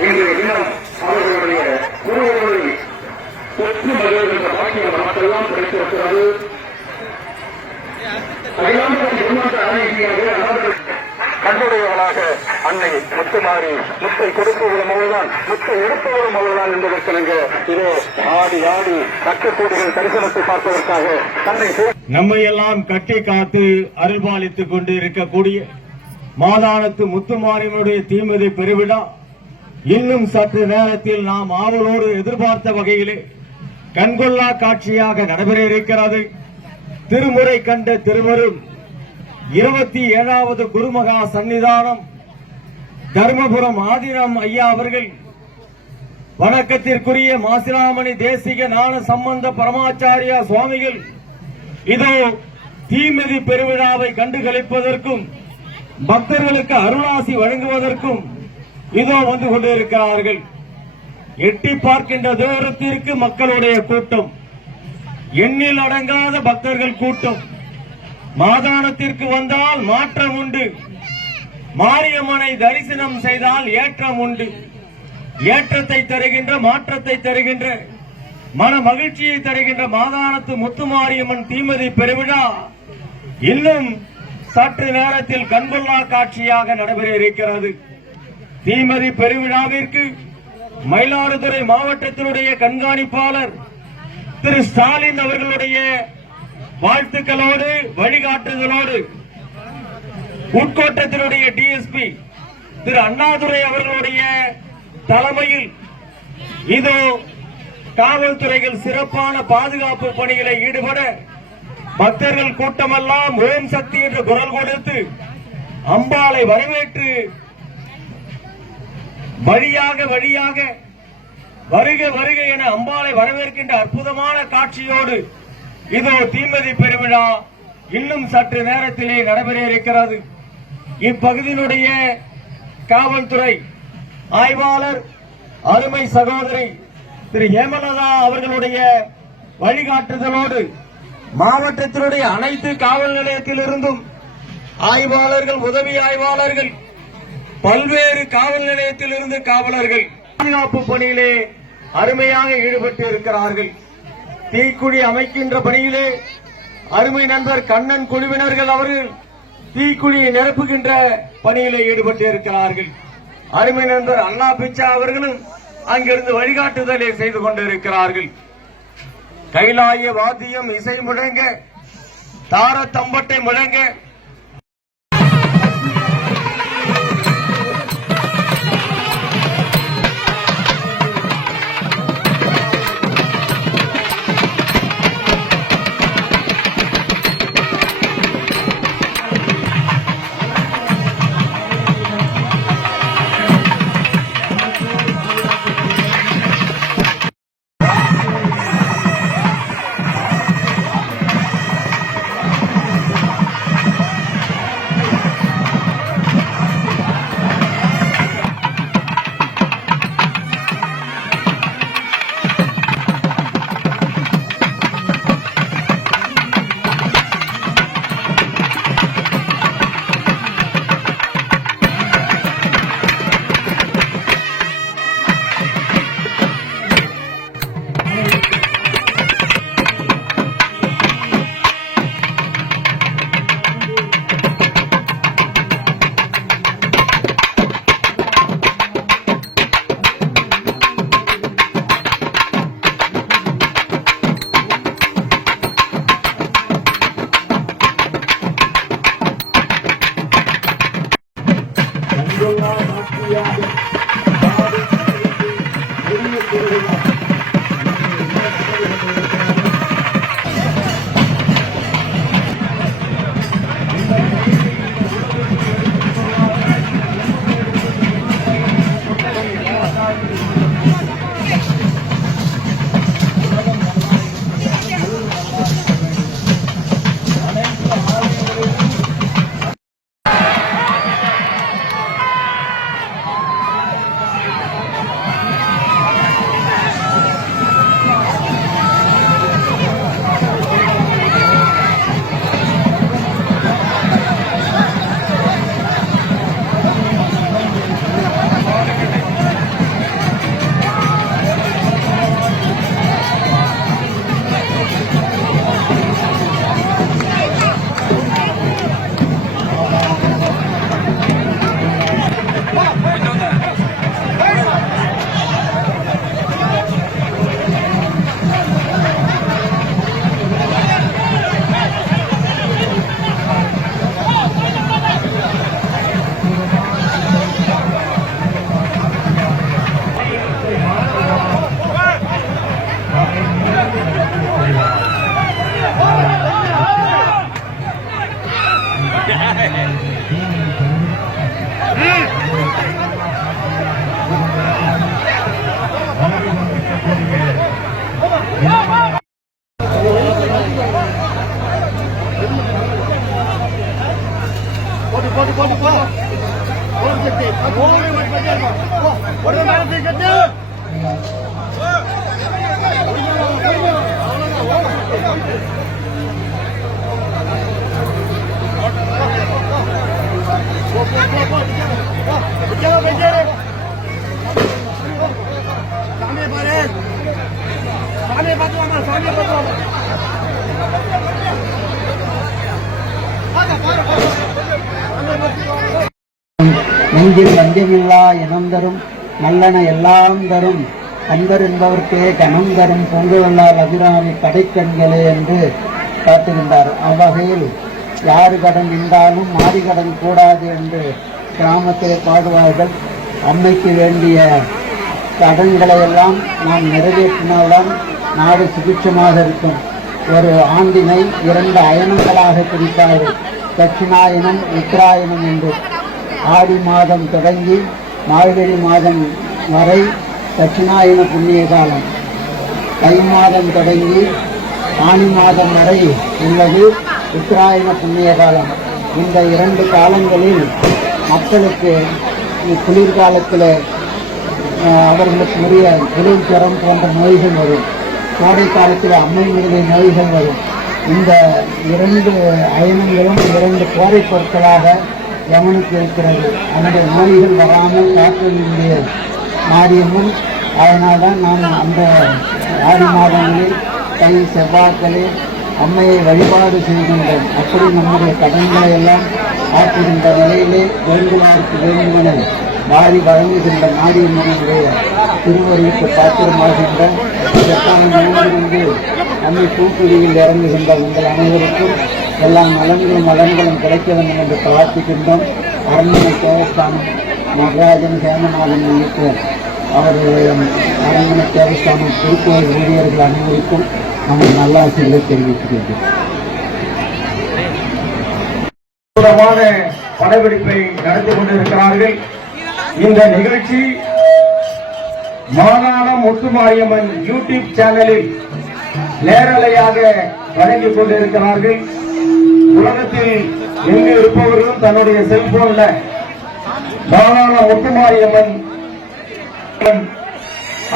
இன்றைய தினம் அவர்களுடைய குருவை பெற்று மகிழ்கின்ற பாக்கியம் நமக்கெல்லாம் கிடைத்திருக்கிறது. கண்ணுடையவளாக அன்னை முத்துமாறி முத்தை கொடுப்பவளும் அவள்தான், முத்தை எடுப்பவளும் அவள்தான் என்பதற்கு இதோ ஆடி ஆடி ரக்கக்கூடுகள் தரிசனத்தை பார்ப்பதற்காக தன்னை நம்மையெல்லாம் கட்டி காத்து அருள்பாலித்துக் கொண்டு இருக்கக்கூடிய மாதானத்து முத்துமாரியினுடைய தீமிதி பெருவிழா இன்னும் சற்று நேரத்தில் நாம் ஆவலோடு எதிர்பார்த்த வகையிலே கண்கொள்ளா காட்சியாக நடைபெற இருக்கிறது. திருமுறை கண்ட திருவரும் 27வது குருமகா சன்னிதானம் தர்மபுரம் ஆதினம் ஐயா அவர்கள் வணக்கத்திற்குரிய மாசிலாமணி தேசிக ஞான சம்பந்த பரமாச்சாரியா சுவாமிகள் இதோ தீமிதி பெருவிழாவை கண்டுகளிப்பதற்கும் பக்தர்களுக்கு அருளாசி வழங்குவதற்கும் இதோ வந்து கொண்டிருக்கிறார்கள். எட்டி பார்க்கின்ற தூரத்திற்கு மக்களுடைய கூட்டம், எண்ணில் அடங்காத பக்தர்கள் கூட்டம். மாதானத்திற்கு வந்தால் மாற்றம் உண்டு, மாரியம்மனை தரிசனம் செய்தால் ஏற்றம் உண்டு. ஏற்றத்தை தருகின்ற, மாற்றத்தை தருகின்ற, மன மகிழ்ச்சியை தருகின்ற மாதானத்து முத்துமாரியம்மன் தீமிதி பெருவிழா இன்னும் சற்று நேரத்தில் கண்கொள்ளா காட்சியாக நடைபெற இருக்கிறது. தீமிதி பெருவிழாவிற்கு மயிலாடுதுறை மாவட்டத்தினுடைய கண்காணிப்பாளர் திரு ஸ்டாலின் அவர்களுடைய வாழ்த்துக்களோடு வழிகாட்டுதலோடு உட்கோட்டத்தினுடைய டிஎஸ்பி திரு அண்ணாதுரை அவர்களுடைய தலைமையில் இதோ காவல்துறைகள் சிறப்பான பாதுகாப்பு பணிகளை ஈடுபட பக்தர்கள் கூட்டமெல்லாம் ஓம் சக்தி என்று குரல் கொடுத்து அம்பாளை வரவேற்று வழியாக வருக வருக என அம்பாளை வரவேற்கின்ற அற்புதமான காட்சியோடு இதோ தீமிதி பெருவிழா இன்னும் சற்று நேரத்திலே நடைபெற இருக்கிறது. இப்பகுதியினுடைய காவல்துறை ஆய்வாளர் அருமை சகோதரி திரு ஹேமலதா அவர்களுடைய வழிகாட்டுதலோடு மாவட்டத்தினுடைய அனைத்து காவல் நிலையத்திலிருந்தும் ஆய்வாளர்கள், உதவி ஆய்வாளர்கள், பல்வேறு காவல் நிலையத்திலிருந்து காவலர்கள் பாதுகாப்பு பணியிலே அருமையாக ஈடுபட்டு இருக்கிறார்கள். தீக்குழி அமைக்கின்ற பணியிலே அருமை நண்பர் கண்ணன் குழுவினர்கள் அவர்கள் தீக்குழியை நிரப்புகின்ற பணியிலே ஈடுபட்டு இருக்கிறார்கள். அருமை நண்பர் அண்ணா பிச்சா அவர்களும் அங்கிருந்து வழிகாட்டுதலை செய்து கொண்டிருக்கிறார்கள். கைலாய வாத்தியம் இசை முழங்க, தார தம்பட்டை முழங்க, நெஞ்சில் வஞ்சமில்லா இனம் தரும் நல்லன எல்லாம் தரும் அன்பர் என்பவர்க்கே கனம் தரும் பொங்கலால் அபிராமி கடைக்கண்களே என்று காட்டுகின்றார். அவ்வகையில் யாரு கடன் இருந்தாலும் மாறி கடன் கூடாது என்று கிராமத்திலே பாடுவார்கள். அம்மைக்கு வேண்டிய கடன்களை எல்லாம் நாம் நிறைவேற்றினால்தான் நாடு சுபிட்சமாக இருக்கும். ஒரு ஆண்டினை 2 அயனங்களாக பிரிப்பார்கள், தட்சிணாயனம் உத்தராயணம் என்று. ஆடி மாதம் தொடங்கி மார்கழி மாதம் வரை தட்சிணாயன புண்ணிய காலம், தை மாதம் தொடங்கி ஆனி மாதம் வரை உள்ளது உத்தராயண புண்ணிய காலம். இந்த 2 காலங்களில் மக்களுக்கு குளிர்காலத்தில் அவர்களுக்கு உரிய குளிர் ஜரம் போன்ற நோய்கள் வரும். கோடை காலத்தில் அம்மை முதலிய நோய்கள் வரும். இந்த 2 அயனங்களும் 2 கோடை பொருட்களாக யமனுக்கு இருக்கிறது. அதனுடைய நோய்கள் வராமல் காக்க வேண்டிய மாரியமும். அதனால்தான் நாம் அந்த ஆடி மாதங்களில் தை செவ்வாய்களில் அம்மையை வழிபாடு செய்கின்றோம். அப்படி நம்முடைய கடன்களை எல்லாம் ஆற்றுகின்ற நிலையிலே வேண்டுமாருக்கு வேண்டுமென மாறி வழங்குகின்ற மாரியம்மனுடைய திருவருளுக்கு பாத்திரமாகின்ற செட்டானந்திலிருந்து அம்மை பூக்குழியில் இறங்குகின்ற உங்கள் அனைவருக்கும் எல்லா நலன்களும் வளங்களும் கிடைக்க வேண்டும் என்று பிரார்த்திக்கின்றோம். அரண்மனை தேவஸ்தானம் நடராஜன் ஹேமநாதன் உள்ளிட்ட அவருடைய அரண்மனை தேவஸ்தானம் திருக்கோயில் ஊழியர்கள் அனைவருக்கும் நமது நல்லாசிகளை தெரிவித்துக்கின்றோம். படப்பிடிப்பை நடத்தி கொண்டிருக்கிறார்கள். இந்த நிகழ்ச்சி மாகாணம் முத்துமாரியம்மன் யூடியூப் சேனலில் நேரலையாக வழங்கிக் கொண்டிருக்கிறார்கள். உலகத்தில் எங்கு இருப்பவர்களும் தன்னுடைய செல்போன்ல மாகாணம் முத்துமாரியம்மன்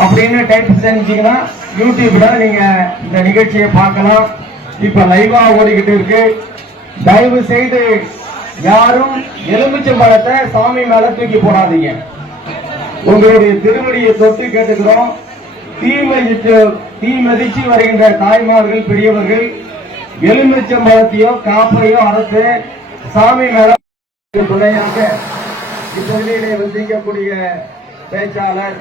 அப்படின்னு டைப் செஞ்சீங்கன்னா யூடியூப்ல நீங்க இந்த நிகழ்ச்சியை பார்க்கலாம். இப்ப லைவா ஓடிக்கிட்டு இருக்கு. தயவு செய்து யாரும் எலுமிச்சம்பழத்தை சாமி மேல தூக்கி போடாதீங்க. உங்களுடைய திருவடியை தொட்டு கேட்டுக்கிறோம். தீ மதிச்சு வருகின்ற தாய்மார்கள் பெரியவர்கள் எலுமிச்சம்பழத்தையோ காப்பையோ அரைத்து சாமி மேல துணையாக இப்பகுதியிலே வசிக்கக்கூடிய பேச்சாளர்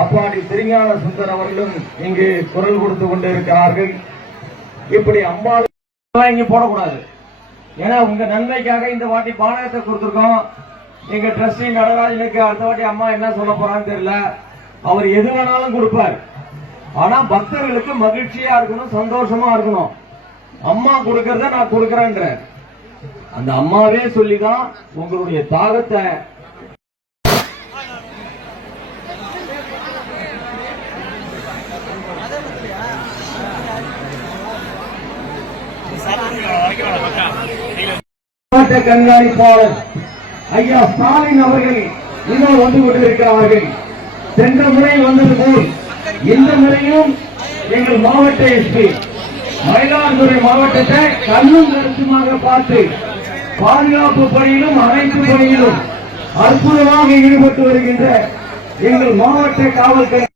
அப்பாடி திருஞான சுந்தர் அவர்களும் இங்கு குரல் கொடுத்து கொண்டிருக்கிறார்கள். இப்படி அம்பாள் இங்க போடக்கூடாது. ஏன்னா உங்க நன்மைக்காக இந்த வாட்டி பானகத்தை கொடுத்துருக்கோம். எங்க ட்ரஸ்டி நடராஜனுக்கு அடுத்த வாட்டி அம்மா என்ன சொல்ல போறான்னு தெரியல. அவர் எது வேணாலும் கொடுப்பார். ஆனா பக்தர்களுக்கு மகிழ்ச்சியா இருக்கணும், சந்தோஷமா இருக்கணும். அம்மா கொடுக்கறத நான் கொடுக்கறேன்ற அந்த அம்மாவே சொல்லிதான் உங்களுடைய தாகத்தை மாவட்ட கண்காணிப்பாளர் ஐயா ஸ்டாலின் அவர்கள் இன்னும் வந்து கொண்டிருக்கிறார்கள். சென்ற முறை வந்தது போல் இந்த முறையும் எங்கள் மாவட்ட எஸ்பி மயிலாடுதுறை மாவட்டத்தை கண்ணும் கருத்துமாக பார்த்து பாதுகாப்பு பணியிலும் அனைத்து பணியிலும் அற்புதமாக ஈடுபட்டு வருகின்ற எங்கள் மாவட்ட காவல்துறை